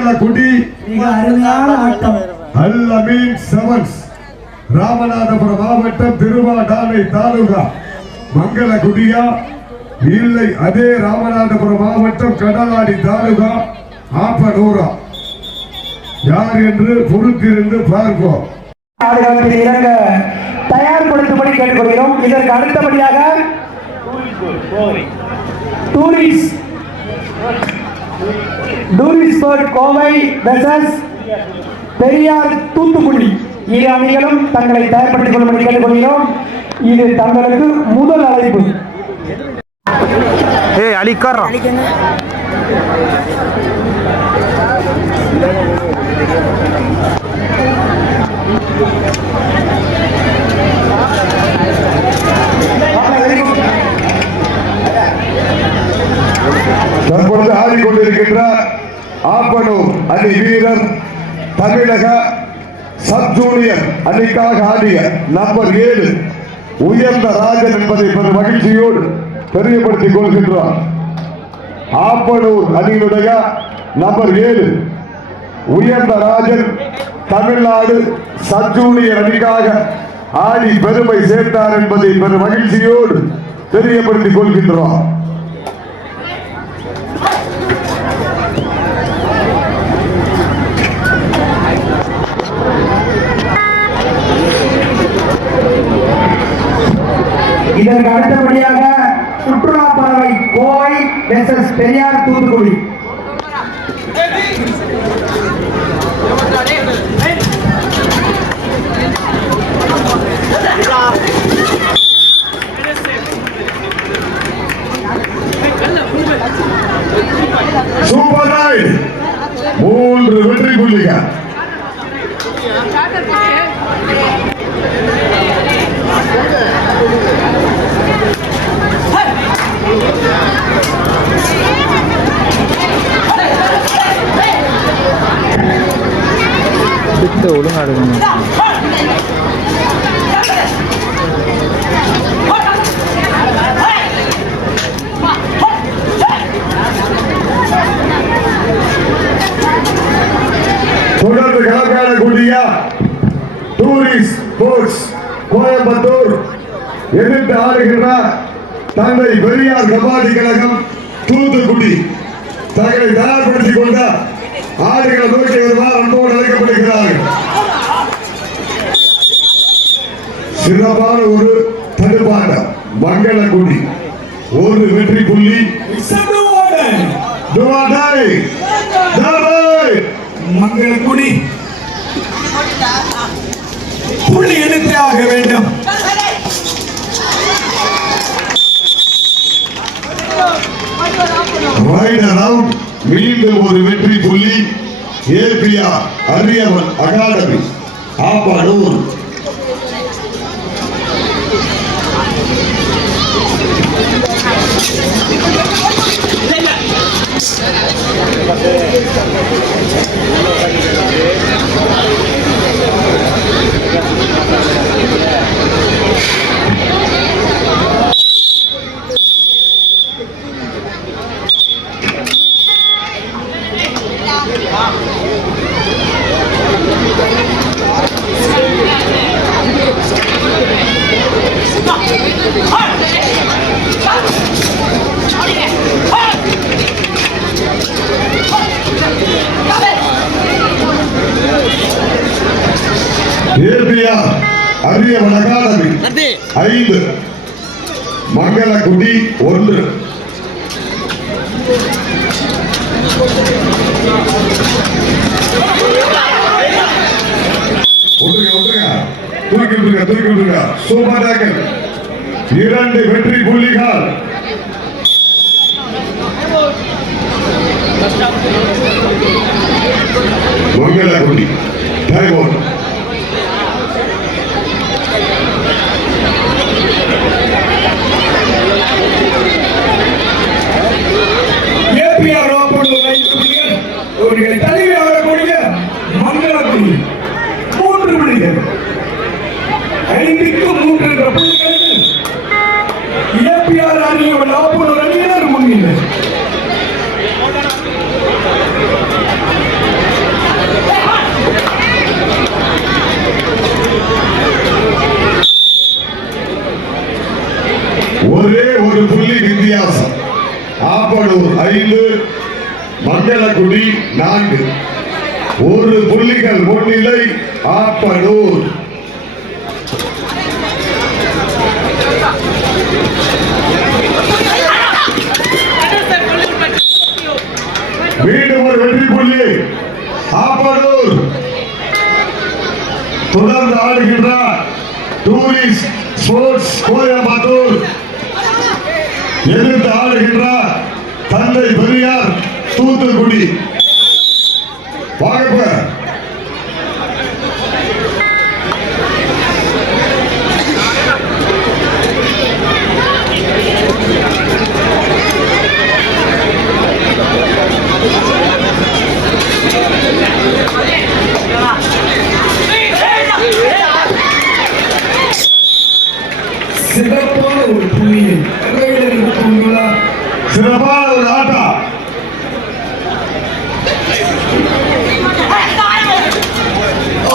மங்களகுடி மிக அருமையான ஆட்டம். அல் அமீன் செவன்ஸ் ராமநாதபுரம் மாவட்டம் திருவாடானை தாலுகா மங்களகுடியா இல்லை அதே ராமநாதபுரம் மாவட்டம் கடலாடி தாலுகா ஆப்பனூரா யார் என்று பொறுத்திருந்து பார்ப்போம். தயார்படுத்தும்படி கேட்டுக்கொள்கிறோம். இதற்கு அடுத்தபடியாக டூரிஸ்ட் கோவை வெர்சஸ் பெரியார் தூத்துக்குடி இரு அணிகளும் தங்களை தயார்படுத்திக் கொள்ளும்படி கேட்டுக்கொள்கிறோம். இது தங்களுக்கு முதல் அழைப்பு. தற்பொழுது ஆடிக்கொண்டிருக்கின்ற ஆப்பனூர் அணி வீரர் தமிழக சப் ஜூனியர் அணிக்காக ஆடிய நம்பர் 7 உயர்ந்த ராஜன் என்பதை மகிழ்ச்சியோடு தெரியப்படுத்திக் கொள்கின்றார். ஆப்பனூர் அணியினுடைய நம்பர் 7 உயர்ந்த ராஜன் தமிழ்நாடு சப் ஜூனியர் அணிக்காக ஆடி பெருமை சேர்த்தார் என்பதை மகிழ்ச்சியோடு தெரியப்படுத்திக் கொள்கின்றார். இதற்கு அடுத்தபடியாக சுற்றுலா பறவை Kovai versus Periyar Thoothukudi. Super right 3 வெற்றி புள்ளிகள். ஒழுங்காடு தொடர்ந்து களக்காடக்கூடிய டூரிஸ்ட் ஸ்போர்ட்ஸ் கோயம்புத்தூர் எதிர்த்து ஆடுகின்ற தந்தை பெரியார் கபாடி கழகம் தூத்துக்குடி தங்களை தயார்படுத்திக் கொண்ட ஆடுகளை நோக்கி வருவார் அன்போடு அழைக்கப்படுகிறார்கள். சிறப்பான ஒரு தடுப்பாட்டம் மங்களகுடி 1 வெற்றி புள்ளி. மங்களகுடி புள்ளி எடுத்தே ஆக வேண்டும். மீண்டும் ஒரு வெற்றி புள்ளி. APR Ariyavan academy Appanur. APR Ariyavan academy 5 Mangalakudi 1. Super tackle 2 வெற்றி புள்ளிகள். மங்களகுடி டைம். தலைவி ஆடக்கூடிய மங்களகுடி 3 புள்ளிகள். 5க்கு 3 என்ற புள்ளிகள் ஏபிஆர் அணியின் ஆப்பனூர் அணியினர் முன்னிலை. வித்தியாசம். ஆப்பனூர் 5, மங்களக்குடி 4. 1 புள்ளிகள் முன்னிலை ஆப்பனூர். மீண்டும் ஒரு வெற்றி புள்ளி ஆப்பனூர். தொடர்ந்து ஆடுகின்றார் டூரிஸ்ட் ஸ்போர்ட்ஸ் கோயம்புத்தூர். எதிர்த்து ஆடுகின்றார் தந்தை பெரியார் தூத்துக்குடி. வாங்க சிறப்பான ஒரு புள்ளியை சிறப்பான ஒரு ஆட்டம்.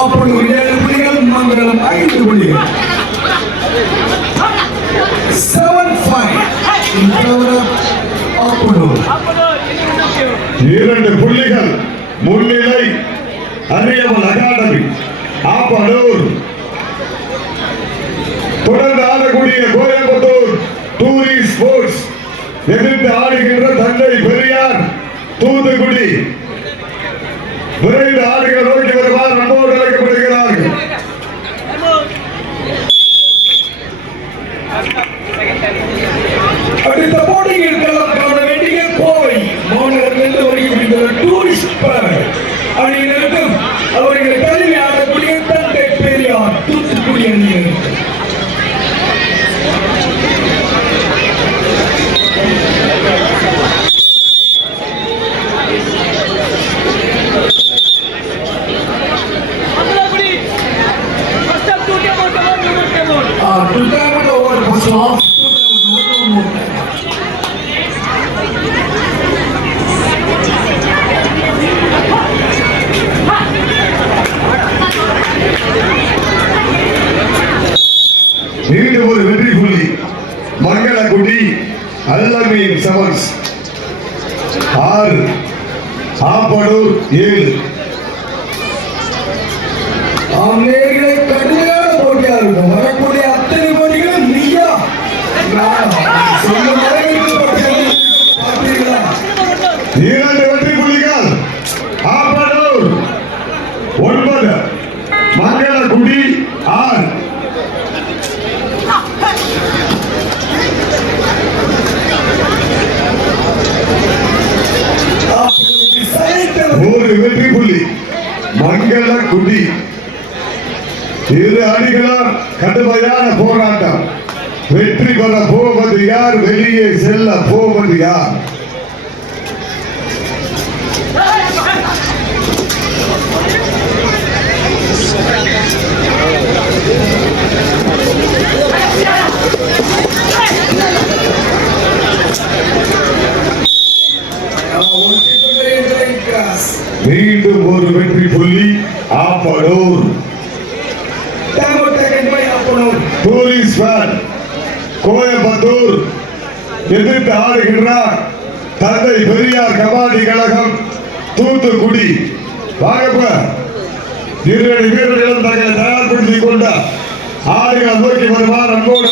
ஆப்பனூர் 7 புள்ளிகள், மங்களம் 5 புள்ளிகள். 7-5 in favor of ஆப்பனூர். 2 புள்ளிகள் முன்னிலை அரியவன் அகாடமி ஆப்பனூர். தொடர்ந்து ஆடக்கூடிய கோயம்புத்தூர் டூரிஸ்ட் ஸ்போர்ட்ஸ் எதிர்த்து ஆடுகின்ற தந்தை பெரியார் தூத்துக்குடி. விரைந்து ஆடுகிற நோக்கி வருவார் அன்போடு அழைக்கப்படுகிறார்கள். அடுத்த போட்டியில் களம் காண வேண்டிய கோவை மாநகரிலிருந்து வருகின்ற டூரிஸ்ட் அணியினருக்கும் அவர்கள் கல்வி ஆடக்கூடிய தந்தை பெரியார் தூத்துக்குடி அணியினர். மீண்டும் ஒரு வெற்றி புள்ளி மங்களக்குடி அல்லமீன் செவன்ஸ் 6, ஆப்பனூர் 7. கடுமையான போட்டியா இருக்கும். வரக்கூடிய அத்தனை போட்டிகளும் நீயா இரண்டு வெற்றி புள்ளிகள் ஆப்பனூர் 9, மங்களக்குடி 6. ஒரு வெற்றி புள்ளி மங்களக்குடி. 2 அணிகளும் கடுமையான போராட்டம். வெற்றி பெற போவது யார், வெளியே செல்ல போவது யார்? மீண்டும் ஒரு வெற்றி புள்ளி ஆப்பனூர். டூரிஸ்ட் கோயம்புத்தூர் எதிர்த்து ஆடுகின்றார் தந்தை பெரியார் கபாடி கழகம் தூத்துக்குடி. வாங்க 2 வீரர்களும் தங்களை தயார்படுத்திக் கொண்ட ஆடுகள் நோக்கி வருவார் அன்போடு.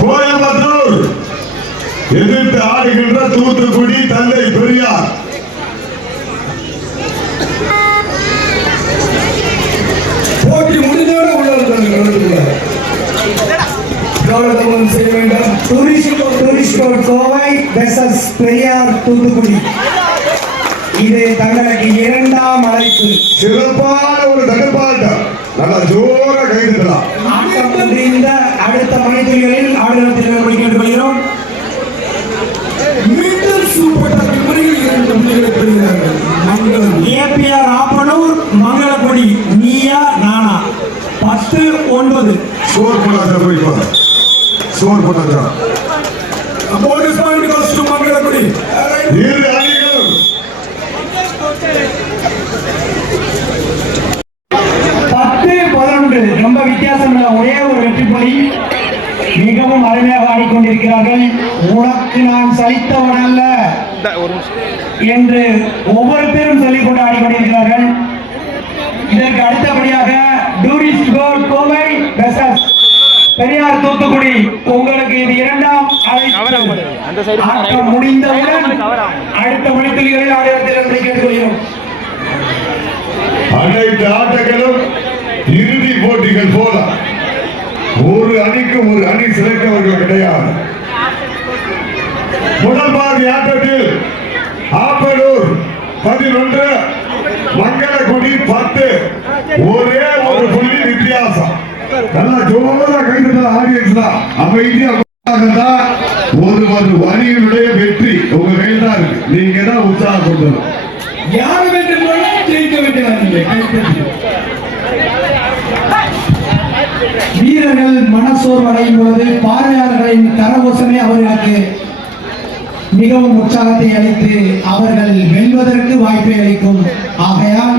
கோயம்புத்தூர் எதிர்த்து ஆடுகின்ற தூத்துக்குடி தந்தை பெரியார். போட்டி முடிந்தோடு உள்ளவர்கள் செய்ய வேண்டும். Tourist Kovai versus Periyar Thoothukudi. இது தங்களுக்கு 2ஆம் அழைப்பு. சிறப்பான ஒரு தடுப்பாட்டம். நல்லா ஜோர கைதுக்கலாம். இந்த அடுத்த மணித்துளிகளில் ஆடுகளத்தில் கேட்டுக்கொள்கிறோம். மீண்டும் super APR Appanur Mangalakudi Neeya Naana 10-9. Score பண்ணாத போய் ஸ்கோர் பண்ணாத போனஸ் பாயிண்ட் goes to மங்களகுடி. இரு அணிகளும் 10-11 ரொம்ப வித்தியாசம் இல்லை. ஒரே ஒரு வெற்றி புள்ளி. மிகவும் அருமையாக ஆடிக்கொண்டிருக்கிறார்கள். உனக்கு நான் சலித்தவன் அல்ல என்று ஒவ்வொருத்தரும் சொல்லிக் கொண்டு ஆடிக்கொண்டிருக்கிறார்கள். இதற்கு அடுத்தபடியாக டூரிஸ்ட் கோட் கோவை வெர்சஸ் பெரியார் தூத்துக்குடி. உங்களுக்கு இது இரண்டாம் அழைப்பு. ஆட்டம் முடிந்தவுடன் அடுத்த மணித்துளிகளில் ஆடுவதற்கு கேட்டுக்கொள்கிறோம். அனைத்து ஆட்டங்களும் இறுதி போட்டிகள் போல ஒரு அணிக்கு ஒரு அணி சிலைத்தவர்கள் கிடையாது. முதல் பாதி ஆட்டத்தில் ஆப்பலூர் 11 மங்களகுடி 10 ஒரே ஒரு புள்ளி வித்தியாசம். நல்லா ஜோரா கைது ஆடியன்ஸ் தான் அமைதியா தான் ஒரு அணியினுடைய வெற்றி உங்க கையில் தான் இருக்கு. நீங்க தான் உற்சாகம் கொண்டு யார் வேண்டுமானாலும் ஜெயிக்க வேண்டியது. வீரர்கள் மனசோர்வு அடையும் பொழுது பார்வையாளர்களின் கரகோஷமே அவர்களுக்கு மிகவும் உற்சாகத்தை அளித்து அவர்கள் வெல்வதற்கு வாய்ப்பை அளிக்கும். ஆகையால்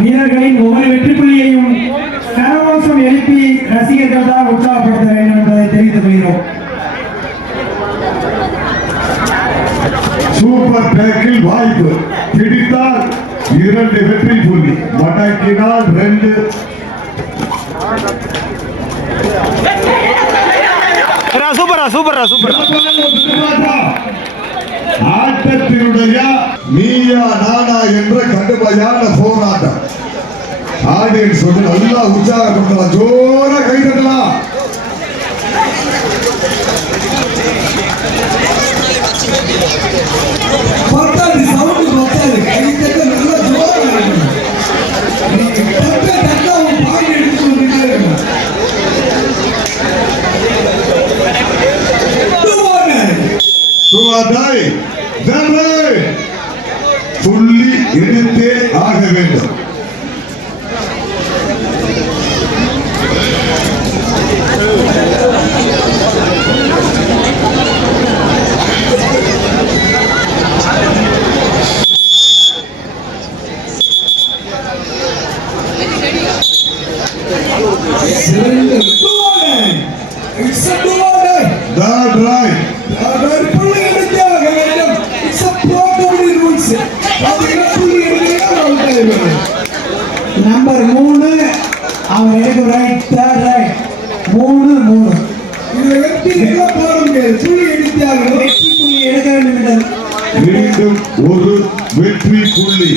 வீரர்களின் ஒவ்வொரு வெற்றி புள்ளியையும் கரகோஷம் எழுப்பி ரசிகர்கள் தான் உற்சாகப்படுத்த வேண்டும் என்பதை தெரிவித்துக் கொள்கிறோம். சூப்பர் டேக்கில் வாய்ப்பு பிடித்தால் 2 வெற்றி புள்ளி, மடக்கினால் 2. ஆட்டத்தினுடைய நீயா நானா என்ற கடுமையான போராட்டம். ஆடியன்ஸ் வந்து நல்லா உற்சாகப்படுத்தலாம், ஜோரா கைதட்டலாம். பத்தாது சவுண்ட் பத்தாது கைத்தட்ட நல்லா ஜோரா நீங்க டக்க ஒரு பாயிண்ட் எடுத்து வந்துட்டே சுவாதாய் புள்ளி எடுத்தே ஆக வேண்டும். நம்பர் 3 அவர் எடுக்க ரைட், தேர்ட் ரைட், 3-3. இதுல வெற்றி எல்லாம் போட முடியாது. புள்ளி எடுத்தாங்க, வெற்றி புள்ளி எடுக்க வேண்டும். மீண்டும் ஒரு வெற்றி புள்ளி.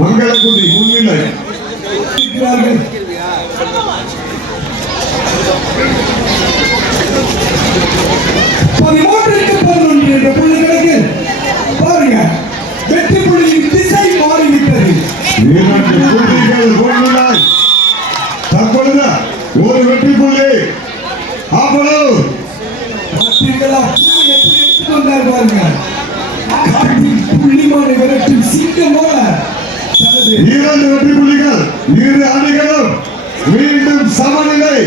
மங்களகுடி முன்னிலை. என்ற புள்ளிகளுக்கு பாருங்க வெற்றி புள்ளியின் திசை மாறிவிட்டது. 2 புள்ளிகள் முன்னிலை. தற்பொழுது ஒரு வெற்றி புள்ளி. அவ்வளவு பார்த்தீங்களா புள்ளி எப்படி எடுத்துக்கொண்டார் பாருங்க. புள்ளிமான விரட்டி சிங்கம் போல 2 வெற்றி புள்ளிகள். இரு அணிகளும் மீண்டும் சமநிலை.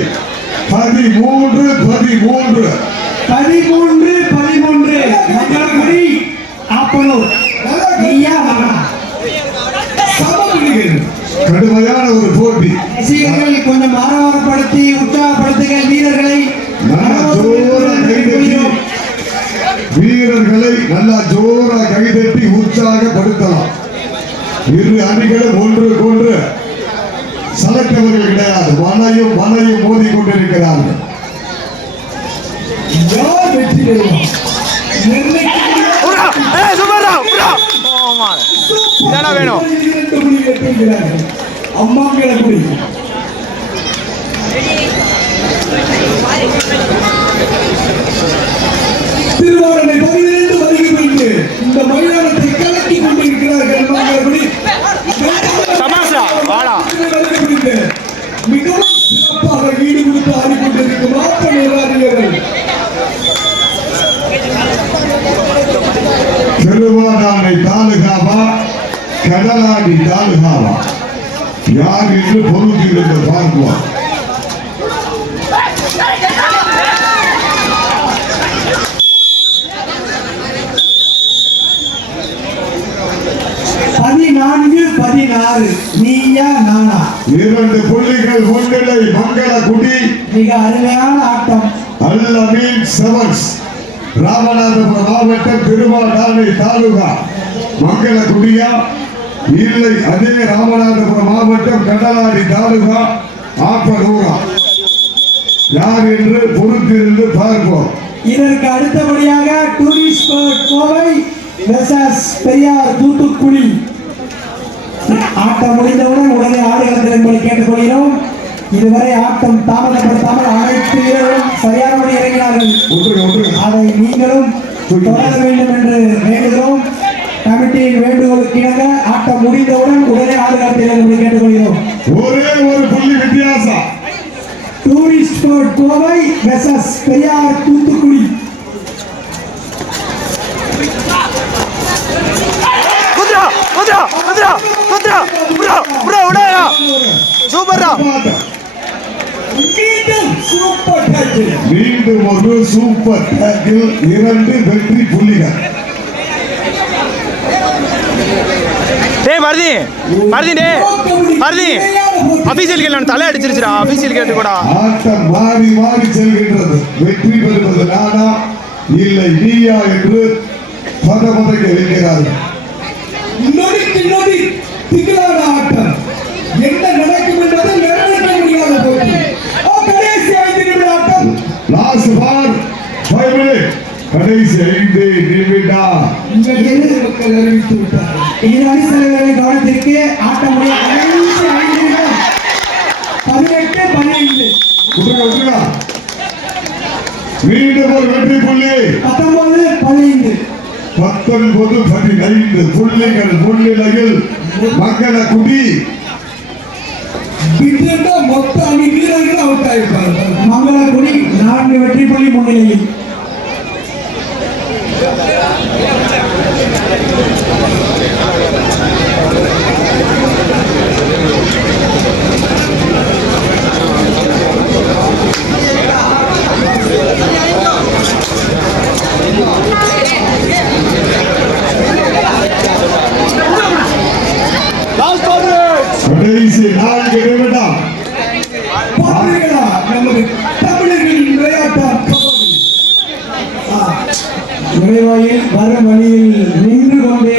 13-13. 13-13. மங்களகுடி ஆப்பலூர். நீயா வாடா. கடுமையான ஒரு போட்டி. ரசிகர்கள் கொஞ்சம் ஆரவாரப்படுத்தி உற்சாகப்படுத்துக வீரர்களை. வீரர்களை நல்லா ஜோரா கைதட்டி உற்சாகப்படுத்தலாம். இரு அணிகளும் ஒன்றுக்கொன்று சலக்கவர்கள் கிடையாது. வனையும் மோதி கொண்டிருக்கிறார்கள். யார் வெற்றி பெறுவார்? அம்மாங்களகுடி திருவாரூரை 12 வருகிறது. இந்த மைதானத்தை கலக்கி கொண்டிருக்கிறார்கள் அம்மாங்களகுடி. மிகவும் சிறப்பாக ஈடு கொடுத்து ஆடிக்கொண்டிருக்கும் ஆட்ட நிர்வாகிகள் திருவாடானை தாலுகாவா கடலாடி தாலுகாவா யார் என்று பொருத்தி பார்ப்போம். நீயா நானா 2 புள்ளிகள் முன்னிலை மங்களகுடி. மிக அருமையான ஆட்டம். அல்லமீன் செவன்ஸ் ராமநாதபுரம் மாவட்டம் திருவாடானை தாலுகா மங்களகுடியா இல்லை அதே ராமநாதபுரம் மாவட்டம் கடலாடி தாலுகா ஆப்பனூரா யார் என்று பொறுத்திருந்து பார்ப்போம். இதற்கு அடுத்தபடியாக tourist spot Kovai versus Periyar Thoothukudi. ஆட்டம் முடிந்தவுடன் உடனே ஆடுகளத்தில் என்பதை கேட்டுக்கொள்கிறோம். இதுவரை ஆட்டம் தாமதப்படுத்தாமல் அனைத்து வீரர்களும் சரியானபடி இறங்கினார்கள். அதை நீங்களும் தொடர வேண்டும் என்று வேண்டுகிறோம். கமிட்டியின் வேண்டுகோளுக்கு இணங்க ஆட்டம் முடிந்தவுடன் உடனே ஆடுகளத்தில் என்பதை கேட்டுக்கொள்கிறோம். ஒரே ஒரு புள்ளி வித்தியாசம். Tourist spot Kovai versus Periyar Thoothukudi. மீண்டும் ஒரு சூப்பர் டேக்கில் 2 வெற்றி புள்ளிகள். மருதி அபிஷியல் கேட் தலை அடிச்சிருச்சுடா. அபிஷியல் கேட்டு கூட ஆட்டம் மாறி மாறி செல்கின்றது. வெற்றி பெறுவது நானா இல்லை நீயா என்று பதபதைக்க வைக்கிறார்கள். நொடிக்கு நொடி திகழான ஆட்டம். என்ன நடக்கும் என்பதை நிர்ணயிக்க முடியாத போட்டி. கடைசி 5 நிமிட ஆட்டம். லாஸ்ட் பார் 5 மினிட். கடைசி 5 நிமிடம். மக்கள் அறிவித்து விட்டார்கள். அணிசலைவர்களின் கவனத்திற்கு ஆட்டம் முடிய கடைசி 5 நிமிடம். 18-15. மீண்டும் ஒரு வெற்றி புள்ளி. 19-15. 19-15 புள்ளிகள் முன்னிலையில் மங்களகுடி. மொத்த அணி வீரர்கள் அவுட் ஆயிருப்பார்கள். மங்களகுடி 4 வெற்றி புள்ளி முன்னிலையில். கடைசி 4 நிமிடம். பார்த்தீர்களா நமது தமிழர்களின் விளையாட்டாம் கபடி. நுழைவாயில் வரும் வழியில் நின்று கொண்டு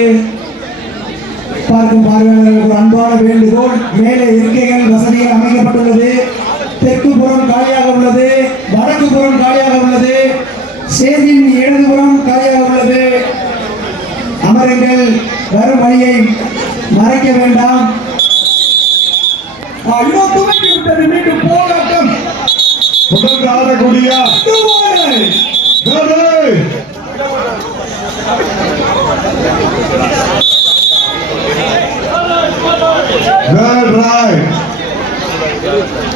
பார்க்கும் பார்வையாளர்களுக்கு ஒரு அன்பான வேண்டுகோள். மேலே இருக்கைகள் வசதிகள் அமைக்கப்பட்டுள்ளது. தெற்கு புறம் காலியாக உள்ளது, வடக்கு புறம் காலியாக உள்ளது, ஸ்டேஜின் இடதுபுறம் காலியாக உள்ளது. அமருங்கள். வரும் வழியை மறைக்க வேண்டாம். துவக்கி விட்டது. மீண்டும் போராட்டம் தொடர்ந்து ஆடக்கூடிய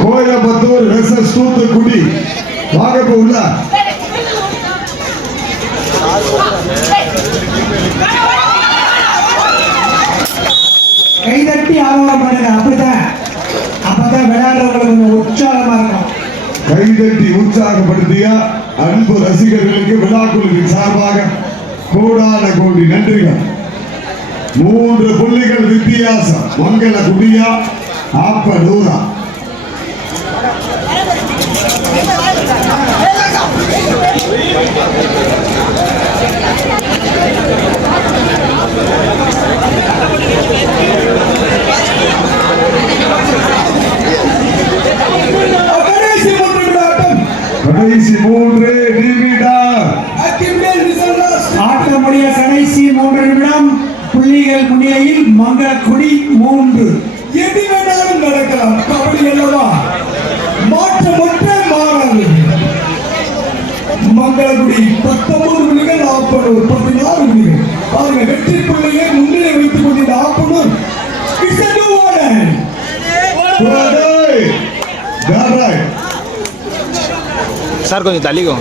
கோயம்புத்தூர் வெர்சஸ் தூத்துக்குடி. வாங்க உள்ள கைதட்டி ஆர்வம் பண்ணுங்க. அப்பதான் விளையாடுறவங்களுக்கு கொஞ்சம் உற்சாகமா இருக்கும். கைதட்டி உற்சாகப்படுத்திய அன்பு ரசிகர்களுக்கு விழாக்குழுவின் சார்பாக கோடான கோடி நன்றிகள். 3 புள்ளிகள் வித்தியாசம் மங்களகுடியா ஆப்பனூரா. கடைசி 3 நிமிடம். ஆட்டம் முடிய கடைசி 3 நிமிடம். புள்ளிகள் முன்னிலையில் மங்களகுடி 3. எது வேணாலும் நடக்கலாம். கபடி அல்லவா, மாற்றம் ஒன்றே மாறாது. மங்களகுடி 19 புள்ளிகள், ஆப்பனூர் 16 புள்ளிகள். பாருங்க, வெற்றி புள்ளியை முன்னிலை வைத்துக் கொண்டிருந்த ஆப்பனூர் சார் கொஞ்சம் தள்ளிக்கோ.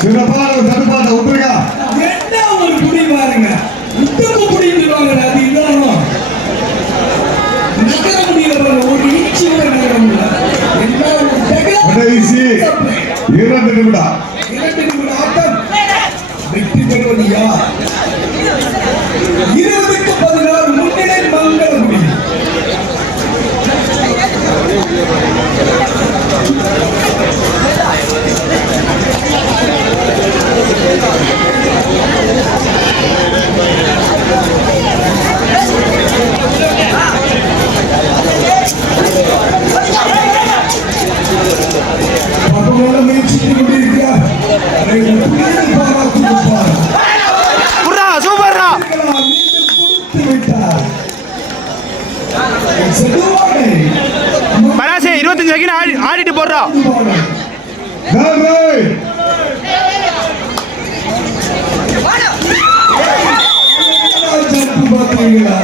சிறப்பான தடுப்பாட்ட விட்டுருக்கா. என்ன ஒரு புடி பாருங்க, உத்தம புடி பாருங்க. அது இல்லாம நகர முடியல. ஒரு இன்ச்சு நிமிடம் 2 நிமிட ஆட்டம் வெற்றி பெறுவது யார்? 20க்கு 16 முன்னிலை மங்களகுடி. பகவான முயற்சித்துக் கொண்டிருக்கிறார். அதை புள்ளிகள் பாராட்டி கொடுப்பார். புர்ரா சூப்பர்ரா மீண்டும் கொடுத்து விட்டார். செல்வாடை. பராசே 25 செகண்ட் ஆடிட்டு போடுறா. நன்றி. ஜம்பு பார்த்தீங்களா?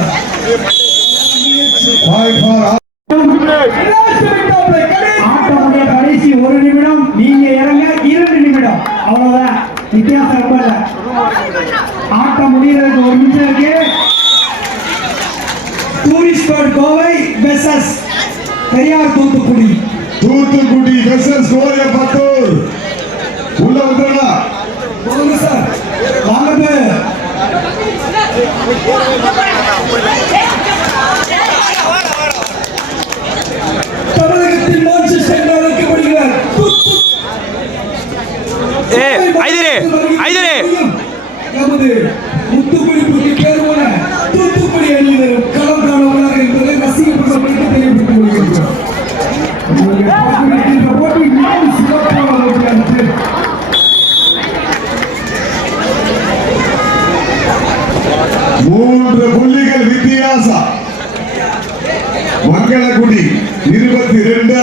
ஆட்டமுடைய கடைசி 1 நிமிடம், நீங்க இறங்க 2 நிமிடம், அவ்வளவுதான். வித்தியாசம் ரொம்ப இல்ல. ஆட்டம் முடியறதுக்கு 1 நிமிஷம் இருக்கு. Tourist squad Kovai versus Periyar Thoothukudi. Thoothukudi versus Coimbatore. உள்ள வந்துடா. போங்க சார். வாங்க தமிழகத்தின் மான்செஸ்டர் என்று அழைக்கப்படுகிறார். ஏ ஐதரே நமது முத்துக்குளிப்புக்கு தேர்வான தூத்துக்குடி அணியினரும் களம் காண உள்ளார் என்பதை ரசிகர்களுக்கு தெரியப்படுத்திக் கொள்கிறோம். இந்த போட்டி மிகவும் சிறப்பான போட்டியானது. மூன்று புள்ளிகள் வித்தியாசம். மங்களகுடி 22,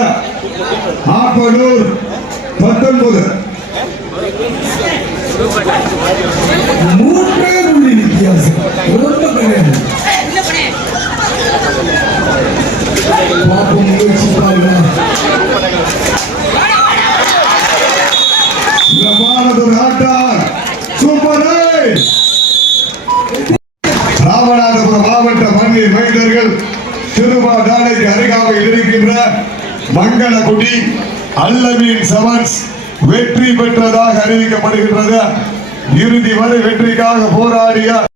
ஆப்பனூர் 19. மூன்றே புள்ளி வித்தியாசம். ரொம்ப கிடையாது. பார்ப்போம், முயற்சிப்பார்களா? பிரமாணத்தோடு ஆட்டார். சூப்பர். ராமநாதபுரம் மாவட்ட மண்ணின் மைந்தர்கள் திருவாடானைக்கு அருகாமையில் இருக்கின்ற மங்களகுடி அல்லமீன் செவன்ஸ் வெற்றி பெற்றதாக அறிவிக்கப்படுகின்றது. இறுதி வரை வெற்றிக்காக போராடிய